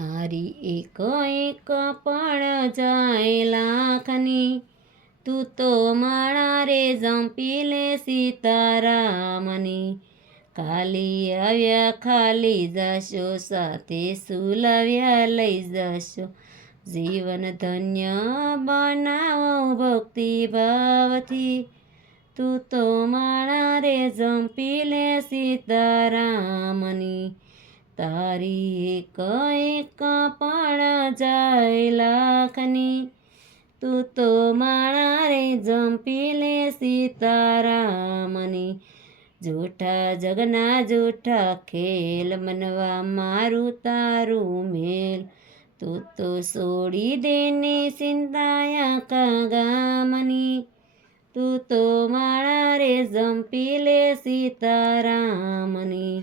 તારી એક એક પણ જાય લાખની, તું તો માળા રે જંપી લે સીતારામની. ખાલી આવ્યા ખાલી જશો, સાથે સુલાવ્યા લઈ જશો, જીવન ધન્ય બનાવો ભક્તિ ભાવથી. તું તો માળા રે જંપી લે સીતારામની, તારી એક એક પણ જાય લાખની, તું તો માળા રે જંપી લે સીતારામની. જૂઠા જગના જૂઠા ખેલ, મનવા મારું તારું મેલ, તું તો છોડી દેને ચિંતાયા કા ગામની. તું તો માળા રે જંપી લે સીતારામની,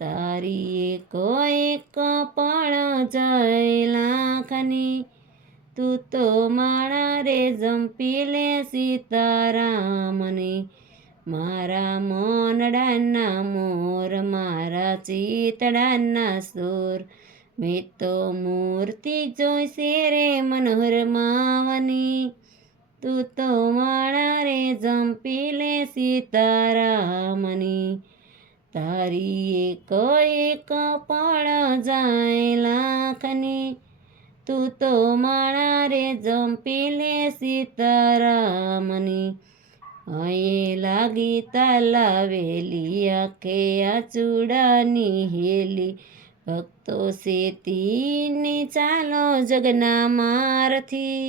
તારી એક એક પણ જાય લાખની, તું તો માળા રે જંપી લે સીતારામની. મારા મોનડાના મોર, મારા ચિતડાના સોર, મેં તો મૂર્તિ જોઈ છે રે મનોહર માવની. તું તો માળા રે જંપી લે સીતારામની, તારી એક એક પણ જાય લાખની, તું તો માળા રે જંપી લે સીતારામની. અહીં લાગી તાલાવેલી, આંખે આ ચૂડાની હેલી, ભક્તો શેતીની ચાલો જગના મારથી.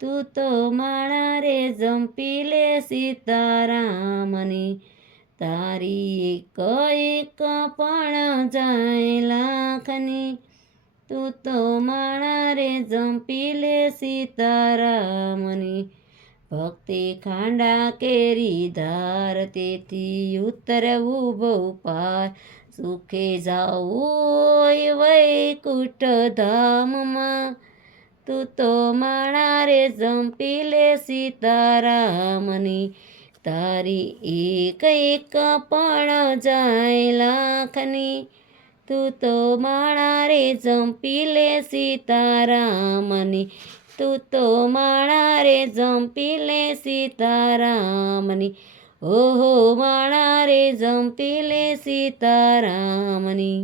તું તો માળા રે જંપી લે સીતારામની, તારી એક એક પણ જાય લાખની, તું તો માળા રે જંપી લે સીતારામની. ભક્તિ ખાંડા કેરી ધાર, તેથી ઉતરવું બહુ પાર, સુખે જાવું વૈકુંઠ ધામમાં. તું તો માળા રે જંપી લે સીતારામની, તારી એક એક પણ જાય લાખની, તું તો માળા રે જંપી લે સીતારામની, તું તો માળા રે જંપી લે સીતારામની. ઓહો માળા રે જંપી લે સીતારામની.